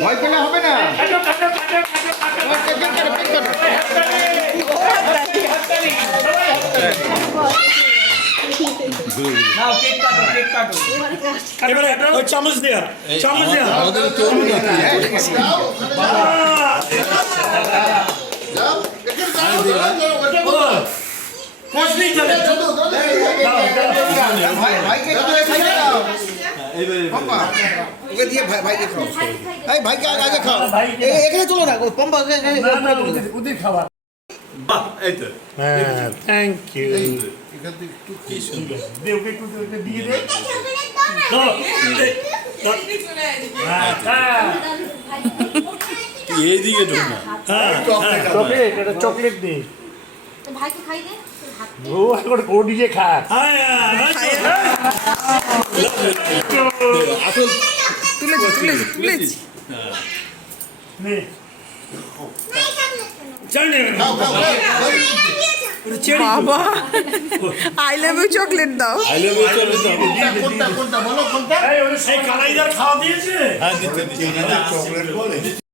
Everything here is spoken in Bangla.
ভয় পেলে হবে না। চামচ দেয়া ওকে দিয়ে ভাইকে খাও, ভাইকে আগে খাও। এখানে চলো না, পম্পা ওদের খাবার। হ্যাঁ, থ্যাংক ইউ। কি সুন্দর। দিয়ে দে। এইদিকে ঢোক না। চকলেট, এটা চকলেট দে। ভাইকে খাই দে। ও এখন ও নিজে খা। তুলেছি নে। বাবা আই লাভ ইউ চকলেট দাও কোনটা বলো, কোনটা? এই ওরে সেই কালাইদার খাওয়া দিয়েছে? হ্যাঁ, দিতে দিতে।